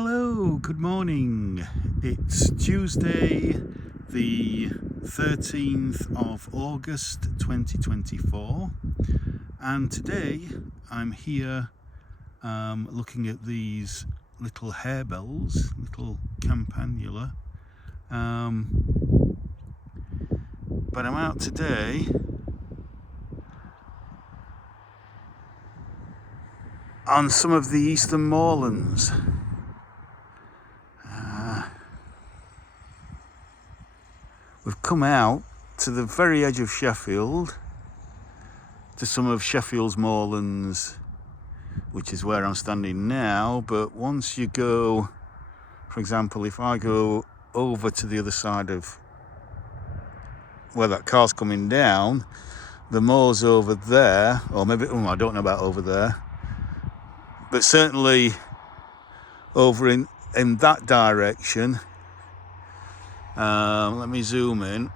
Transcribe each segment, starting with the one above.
Hello, good morning. It's Tuesday the 13th of August 2024 and today I'm here looking at these little harebells, little campanula, but I'm out today on some of the eastern moorlands. We've come out to the very edge of Sheffield, to some of Sheffield's moorlands, which is where I'm standing now. But once you go, for example, if I go over to the other side of where that car's coming down, the moor's over there, or maybe, I don't know about over there, but certainly over in that direction. Let me zoom in.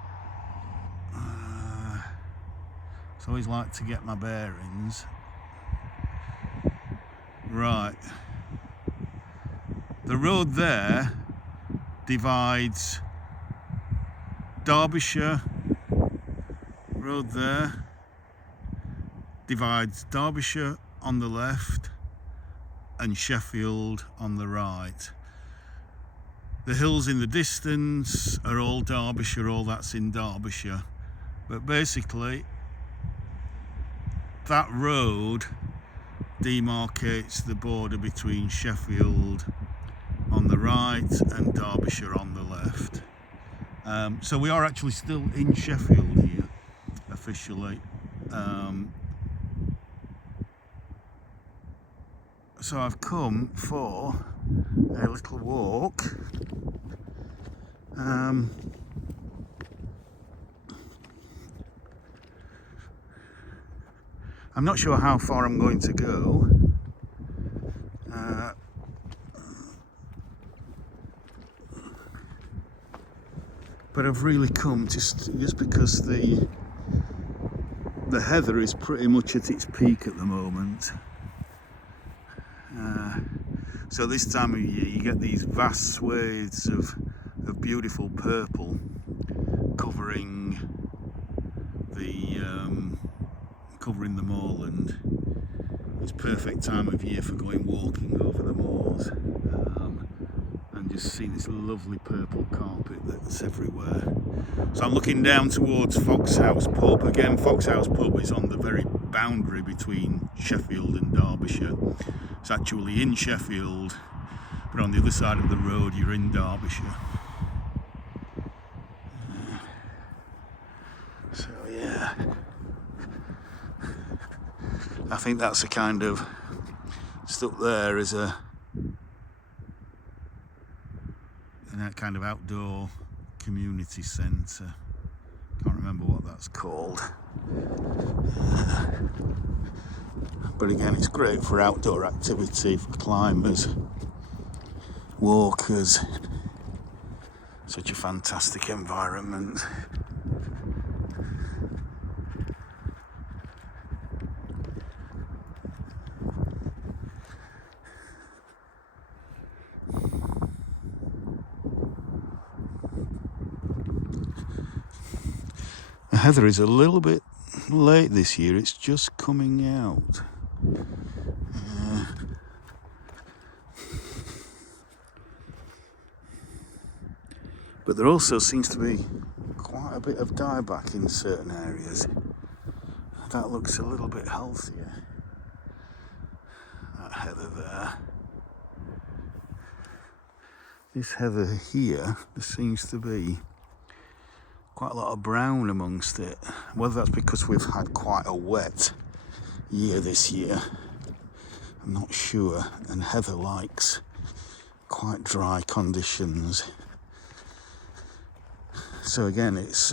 It's always like to get my bearings. Right. The road there divides Derbyshire. Road there divides Derbyshire on the left and Sheffield on the right. The hills in the distance are all Derbyshire, all that's in Derbyshire. But basically, that road demarcates the border between Sheffield on the right and Derbyshire on the left. So we are actually still in Sheffield here, officially. So I've come for a little walk. I'm not sure how far I'm going to go. But I've really come just because the heather is pretty much at its peak at the moment. So this time of year you get these vast swathes of beautiful purple covering the moorland. It's perfect time of year for going walking over the moors and just seeing this lovely purple carpet that's everywhere. So I'm looking down towards Foxhouse Pub. Again, Foxhouse Pub is on the very boundary between Sheffield and Derbyshire. It's actually in Sheffield, but on the other side of the road you're in Derbyshire. So yeah, I think that's a kind of stuck there as a kind of outdoor community centre. Can't remember what that's called. But again, it's great for outdoor activity, for climbers, walkers. Such a fantastic environment. The heather is a little bit late this year, it's just coming out. But there also seems to be quite a bit of dieback in certain areas. That looks a little bit healthier, that heather there. This heather here, there seems to be quite a lot of brown amongst it. Whether that's because we've had quite a wet year this year, I'm not sure. And heather likes quite dry conditions. So again, it's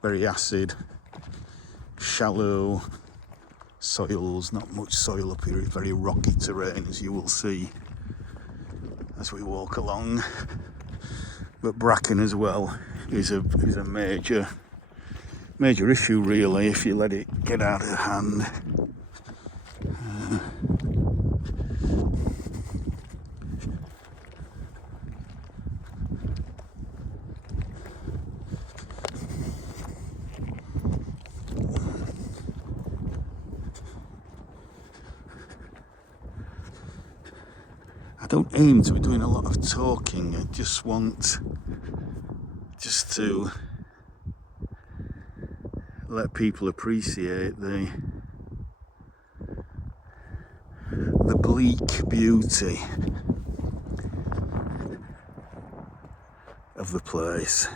very acid, shallow soils, not much soil up here. It's very rocky terrain, as you will see as we walk along. But bracken as well is a major issue really if you let it get out of hand. don't aim to be doing a lot of talking. I just want to let people appreciate the bleak beauty of the place.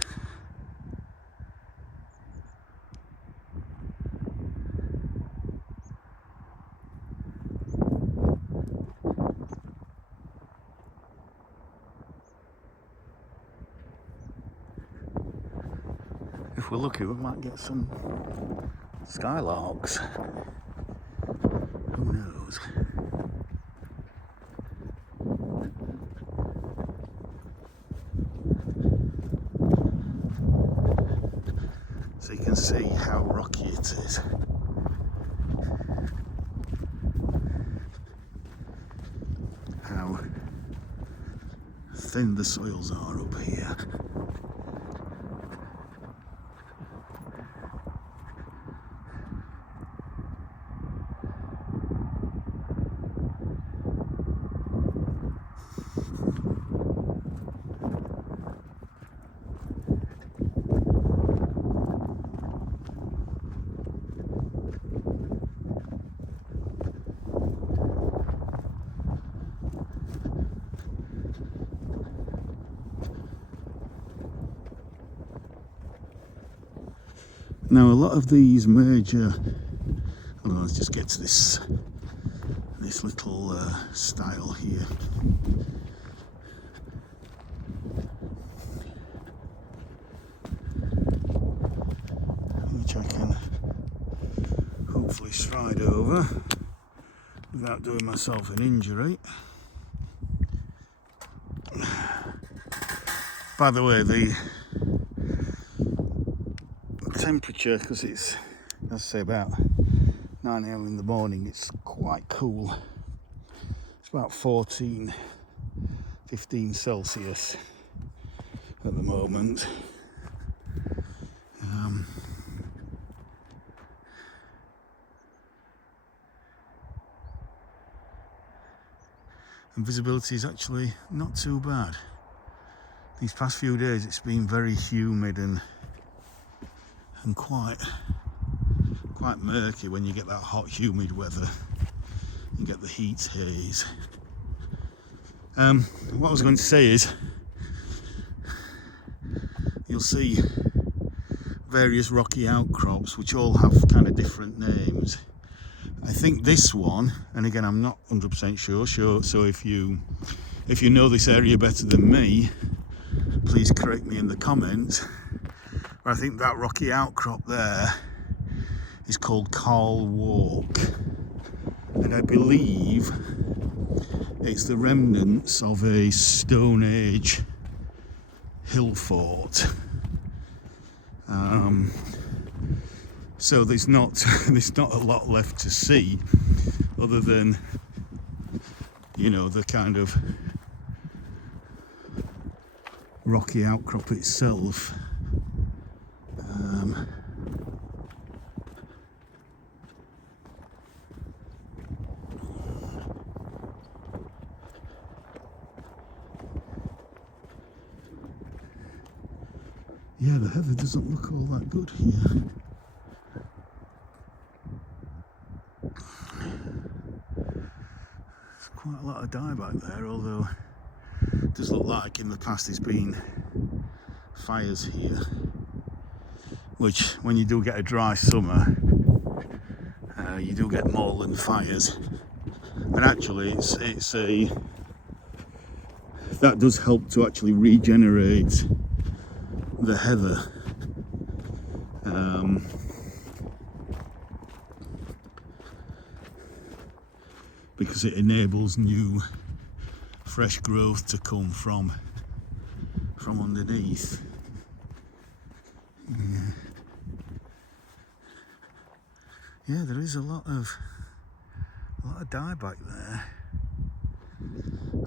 If we're lucky, we might get some skylarks. Who knows? So you can see how rocky it is. How thin the soils are up here. Now a lot of these major, hold on, let's just get to this little stile here. Which I can hopefully stride over without doing myself an injury. By the way, the temperature, because it's, as I say, about 9 AM in the morning, it's quite cool. It's about 15 Celsius at the moment. And visibility is actually not too bad. These past few days it's been very humid and quite murky when you get that hot humid weather. You get the heat haze. What I was going to say is you'll see various rocky outcrops which all have kind of different names. I think this one, and again I'm not 100% sure, so if you know this area better than me, please correct me in the comments. But I think that rocky outcrop there is called Carl Walk, and I believe it's the remnants of a Stone Age hill fort. So there's not a lot left to see, other than, you know, the kind of rocky outcrop itself. Yeah, the heather doesn't look all that good here. There's quite a lot of dieback there, although it does look like in the past there's been fires here, which when you do get a dry summer, you do get moorland fires. And actually it's a that does help to actually regenerate the heather. Because it enables new fresh growth to come from underneath. Yeah, there is a lot of dieback there.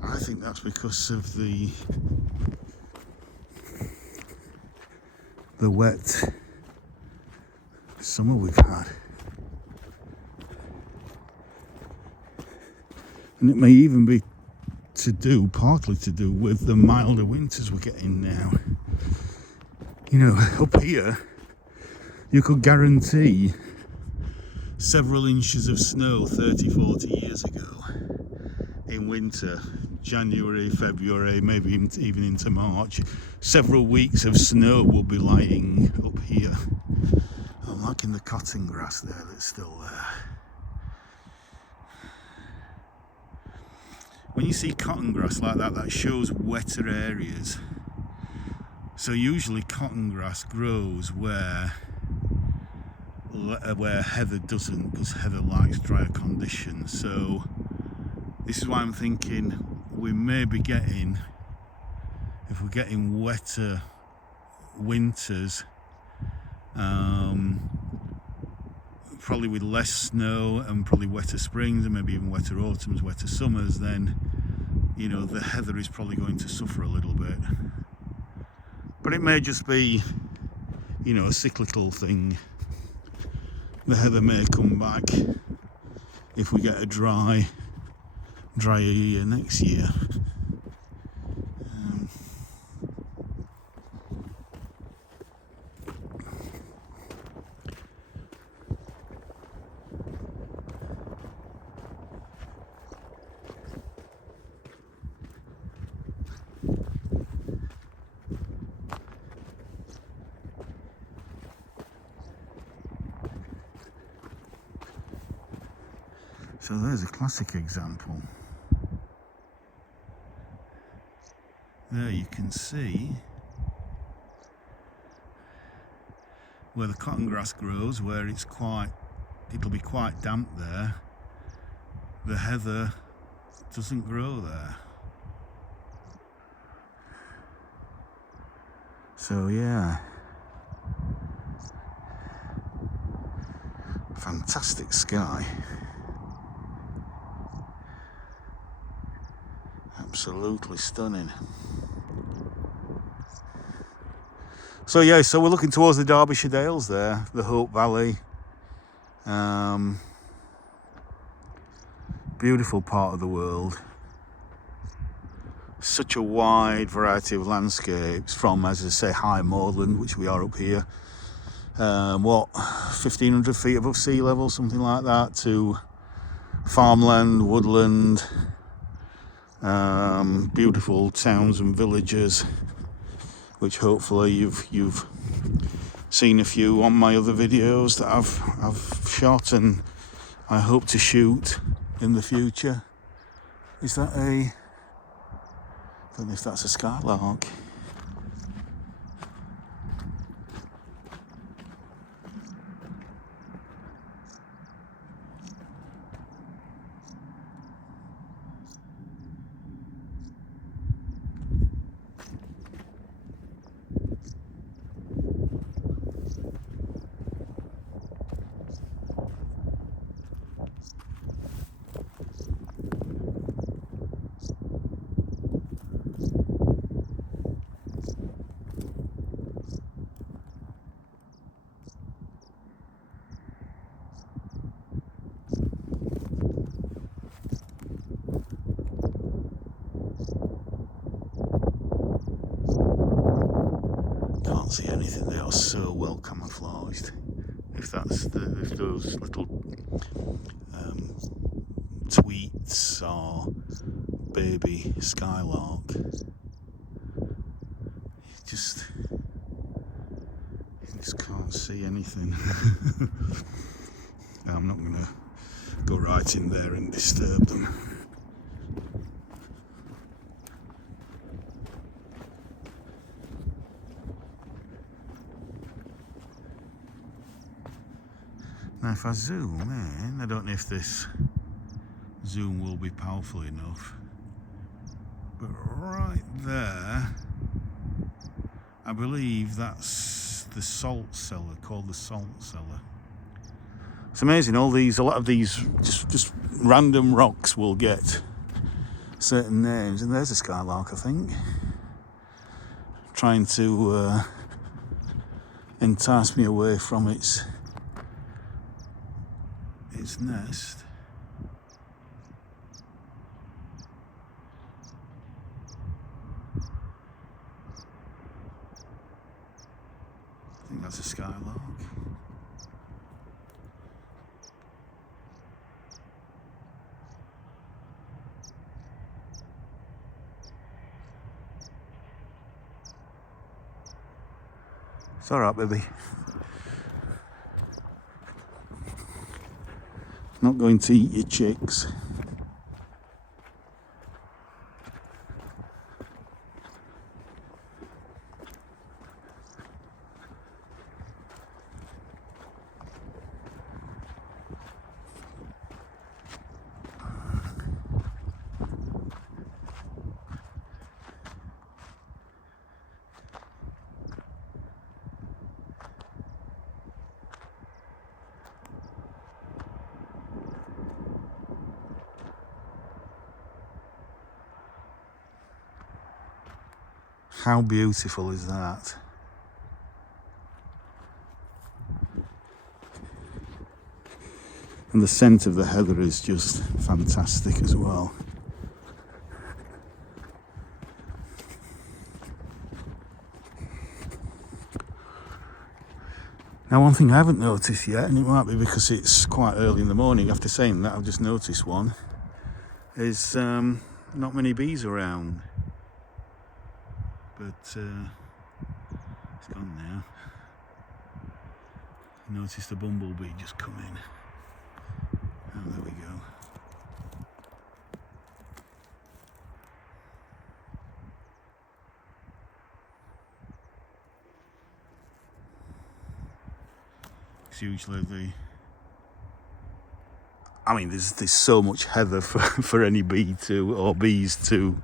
I think that's because of the wet summer we've had. And it may even be partly to do with the milder winters we're getting now. You know, up here, you could guarantee several inches of snow 30, 40 years ago in winter, January, February, maybe even into March. Several weeks of snow will be lying up here. I'm liking the cotton grass there that's still there. When you see cotton grass like that, that shows wetter areas. So usually cotton grass grows where heather doesn't, because heather likes drier conditions. So this is why I'm thinking we may be getting, if we're getting wetter winters, probably with less snow and probably wetter springs and maybe even wetter autumns, wetter summers, then, you know, the heather is probably going to suffer a little bit. But it may just be, you know, a cyclical thing. The heather may come back if we get a drier year next year. So there's a classic example. There you can see where the cotton grass grows, where it'll be quite damp there. The heather doesn't grow there. So yeah, fantastic sky. Absolutely stunning. So yeah, so we're looking towards the Derbyshire Dales there, the Hope Valley. Beautiful part of the world. Such a wide variety of landscapes, from, as I say, high moorland, which we are up here, 1,500 feet above sea level, something like that, to farmland, woodland, beautiful towns and villages, which hopefully you've seen a few on my other videos that I've shot and I hope to shoot in the future. Is that I don't know if that's a skylark. Can't see anything. They are so well camouflaged. If those little tweets are baby skylark, you just can't see anything. I'm not going to go right in there and disturb them. Now if I zoom in, I don't know if this zoom will be powerful enough, but right there, I believe that's the Salt Cellar, called the Salt Cellar. It's amazing, a lot of these just random rocks will get certain names, and there's a skylark, I think, trying to entice me away from its nest. It's alright, baby. Not going to eat your chicks. How beautiful is that? And the scent of the heather is just fantastic as well. Now, one thing I haven't noticed yet, and it might be because it's quite early in the morning, after saying that I've just noticed one, is not many bees around. But it's gone now. Noticed a bumblebee just come in. Oh, there we go. It's usually there's so much heather for any bee to, or bees to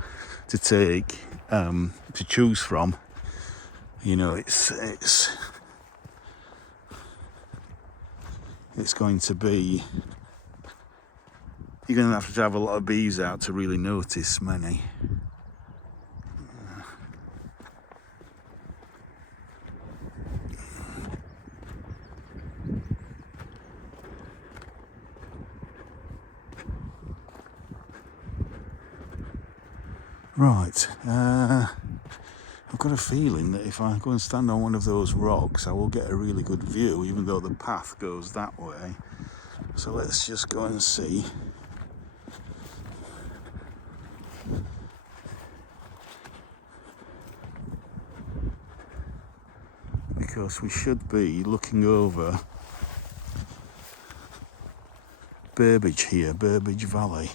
take, to choose from. You know, it's going to be, you're going to have a lot of bees out to really notice many. Right, I've got a feeling that if I go and stand on one of those rocks, I will get a really good view, even though the path goes that way. So let's just go and see. Because we should be looking over Burbage here, Burbage Valley.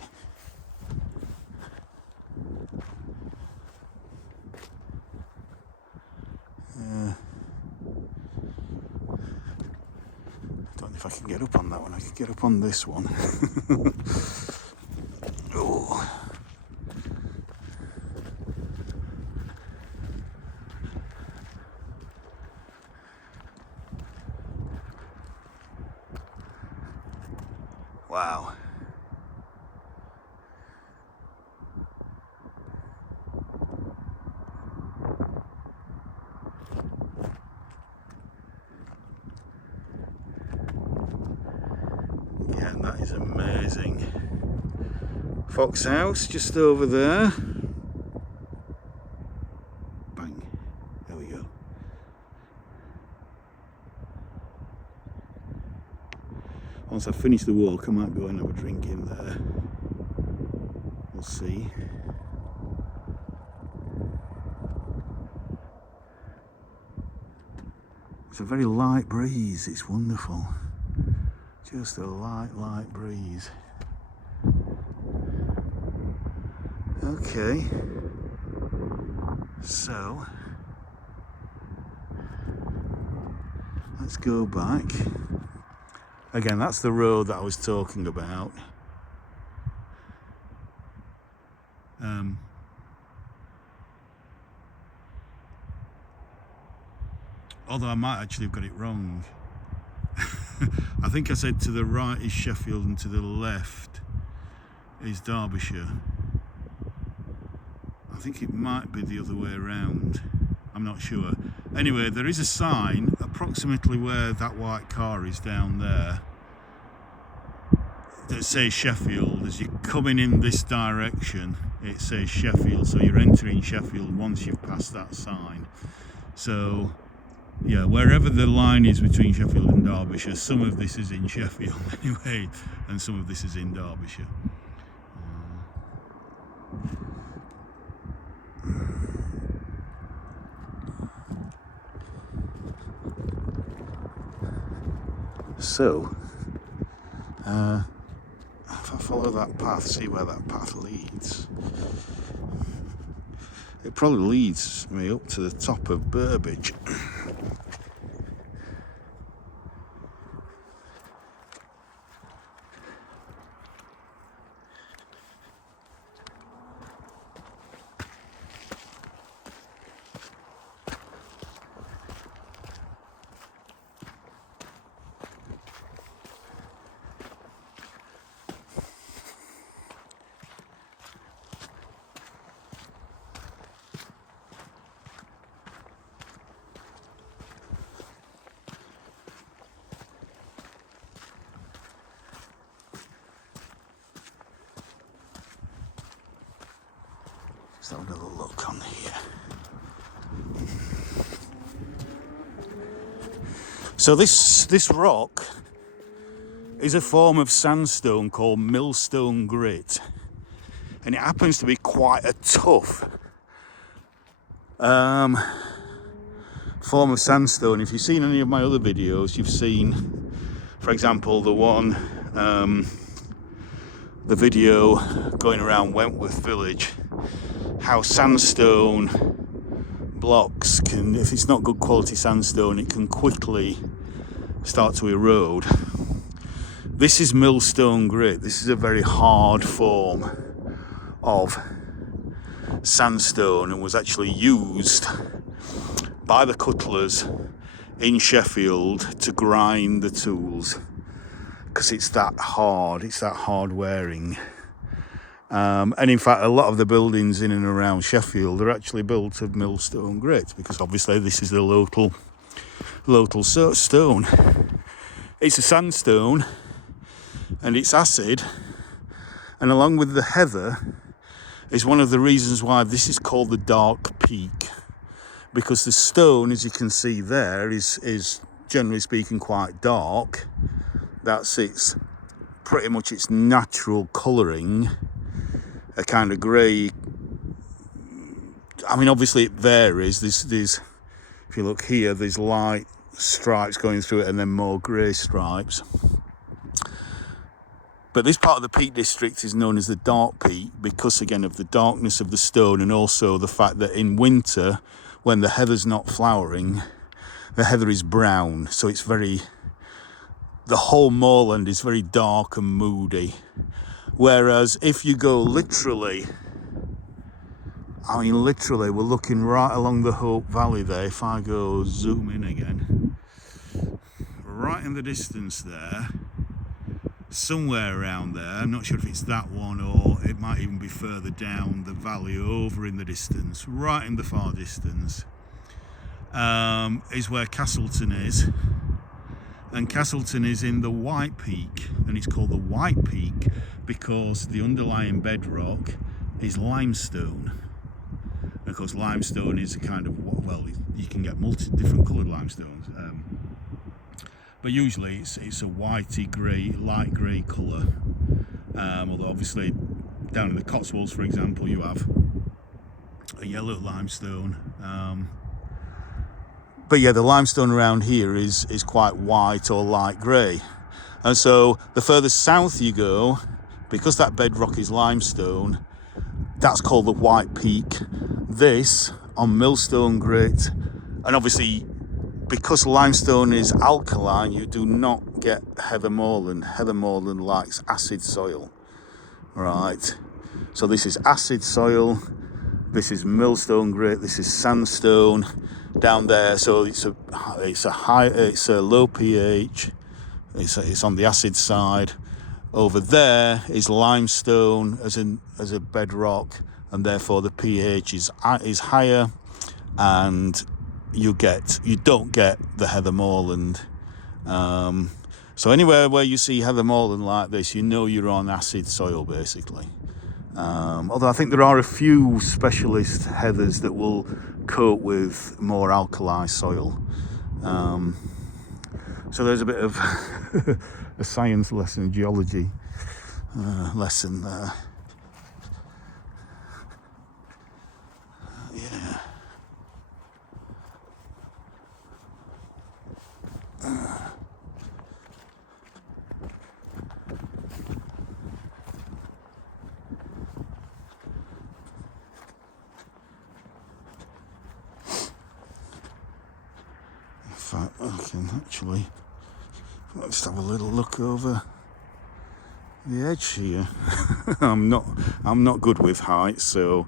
If I can get up on that one, I can get up on this one. Oh. Wow. Yeah, and that is amazing. Fox house just over there. Bang. There we go. Once I finish the walk, I might go and have a drink in there. We'll see. It's a very light breeze. It's wonderful. Just a light breeze. Okay. So let's go back. Again, that's the road that I was talking about. Although I might actually have got it wrong. I think I said to the right is Sheffield and to the left is Derbyshire. I think it might be the other way around. I'm not sure. Anyway, there is a sign approximately where that white car is down there that says Sheffield. As you're coming in this direction, it says Sheffield, so you're entering Sheffield once you've passed that sign. So yeah, wherever the line is between Sheffield and Derbyshire, some of this is in Sheffield anyway, and some of this is in Derbyshire. So, if I follow that path, see where that path leads. It probably leads me up to the top of Burbage. Let's have another look on here. So this rock is a form of sandstone called millstone grit, and it happens to be quite a tough form of sandstone. If you've seen any of my other videos, you've seen, for example, the video going around Wentworth Village, how sandstone blocks can, if it's not good quality sandstone, it can quickly start to erode. This is millstone grit. This is a very hard form of sandstone and was actually used by the cutlers in Sheffield to grind the tools, because it's that hard wearing. And in fact, a lot of the buildings in and around Sheffield are actually built of millstone grit, because obviously this is the local stone. It's a sandstone and it's acid, and along with the heather is one of the reasons why this is called the dark peak, because the stone, as you can see there, is generally speaking quite dark. That's pretty much its natural colouring, a kind of grey. I mean, obviously it varies. There's if you look here, there's light stripes going through it and then more grey stripes. But this part of the Peak District is known as the Dark Peak because, again, of the darkness of the stone, and also the fact that in winter, when the heather's not flowering, the heather is brown. So it's the whole moorland is very dark and moody. Whereas if you go literally, we're looking right along the Hope Valley there. If I go zoom in again, right in the distance there, somewhere around there, I'm not sure if it's that one or it might even be further down the valley over in the distance, right in the far distance, is where Castleton is. And Castleton is in the White Peak, and it's called the White Peak because the underlying bedrock is limestone. And of course, limestone is a kind of, well, you can get different coloured limestones, but usually it's a whitey grey, light grey colour. Although obviously down in the Cotswolds, for example, you have a yellow limestone. But yeah, the limestone around here is quite white or light grey. And so the further south you go, because that bedrock is limestone, that's called the White Peak. This on millstone grit, and obviously because limestone is alkaline, you do not get heather moorland. Heather moorland likes acid soil, right? So this is acid soil, this is millstone grit, this is sandstone down there. So it's a low pH. It's on the acid side. Over there is limestone as a bedrock, and therefore the pH is higher, and you don't get the heather moorland. So anywhere where you see heather moorland like this, you know you're on acid soil basically. Although I think there are a few specialist heathers that will cope with more alkali soil. So there's a bit of a science lesson, a geology lesson there. Yeah. can actually. Let's have a little look over the edge here. I'm not good with heights, so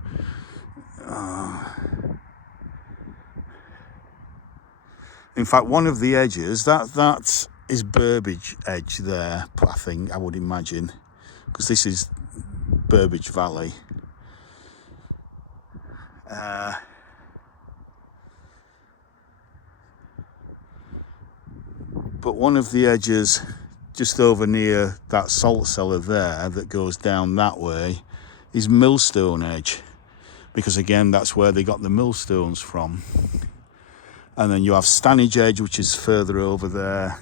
in fact, one of the edges that is Burbage Edge there, I think, I would imagine, because this is Burbage Valley. But one of the edges just over near that Salt Cellar there that goes down that way is Millstone Edge, because again that's where they got the millstones from. And then you have Stanage Edge, which is further over there,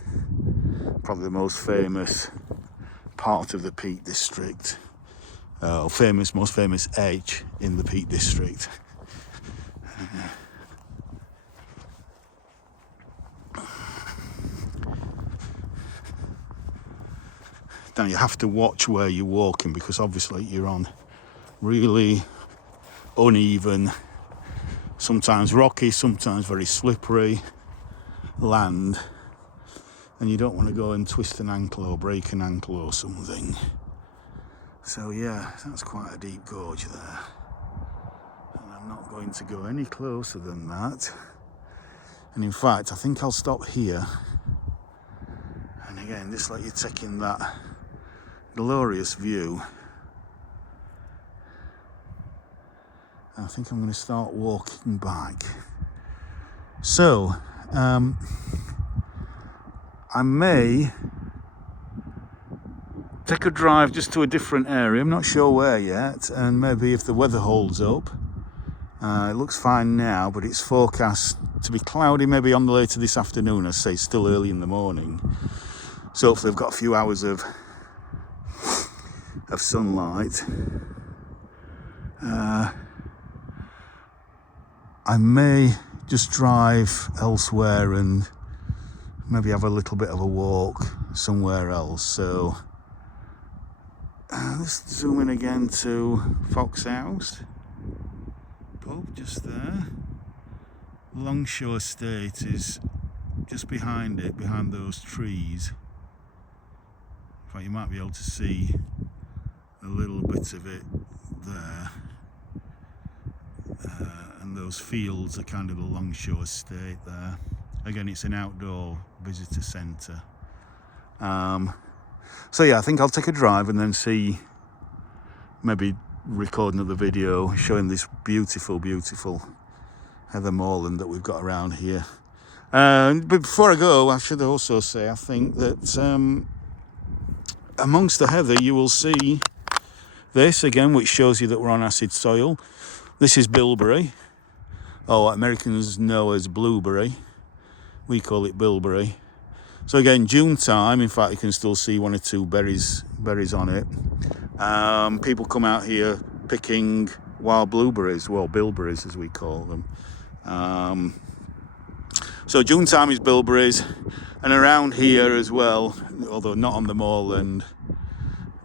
probably the most famous part of the Peak District, most famous edge in the Peak District. Now you have to watch where you're walking, because obviously you're on really uneven, sometimes rocky, sometimes very slippery land, and you don't want to go and twist an ankle or break an ankle or something. So yeah, that's quite a deep gorge there, and I'm not going to go any closer than that. And in fact, I think I'll stop here, and again just let you take in that glorious view. I think I'm going to start walking back. So I may take a drive just to a different area. I'm not sure where yet, and maybe if the weather holds up. It looks fine now, but it's forecast to be cloudy maybe on the later this afternoon. I say it's still early in the morning, so hopefully I've got a few hours of sunlight. I may just drive elsewhere and maybe have a little bit of a walk somewhere else. So let's zoom in again to Fox House pub just there. Longshore Estate is just behind it, behind those trees. In fact, you might be able to see a little bit of it there, and those fields are kind of the Longshore Estate there. Again, it's an outdoor visitor centre. So yeah, I think I'll take a drive and then see, maybe record another video showing this beautiful heather moorland that we've got around here. But before I go, I should also say, I think that amongst the heather you will see this again, which shows you that we're on acid soil. This is bilberry, or what Americans know as blueberry. We call it bilberry. So again, June time, in fact, you can still see one or two berries on it. People come out here picking wild blueberries, well, bilberries as we call them. So June time is bilberries, and around here as well, although not on the moorland,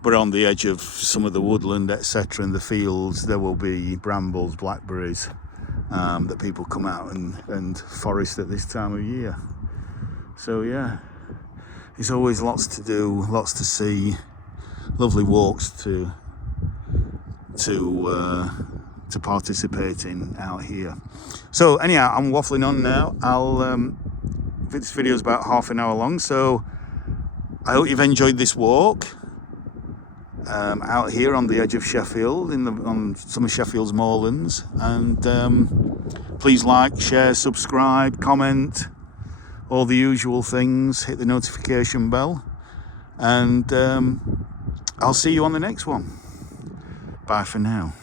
but on the edge of some of the woodland, etc., in the fields, there will be brambles, blackberries, that people come out and forest at this time of year. So yeah, there's always lots to do, lots to see, lovely walks to participate in out here. So anyhow, I'm waffling on now. This video is about half an hour long, so I hope you've enjoyed this walk out here on the edge of Sheffield, on some of Sheffield's moorlands. And please like, share, subscribe, comment, all the usual things. Hit the notification bell, and I'll see you on the next one. Bye for now.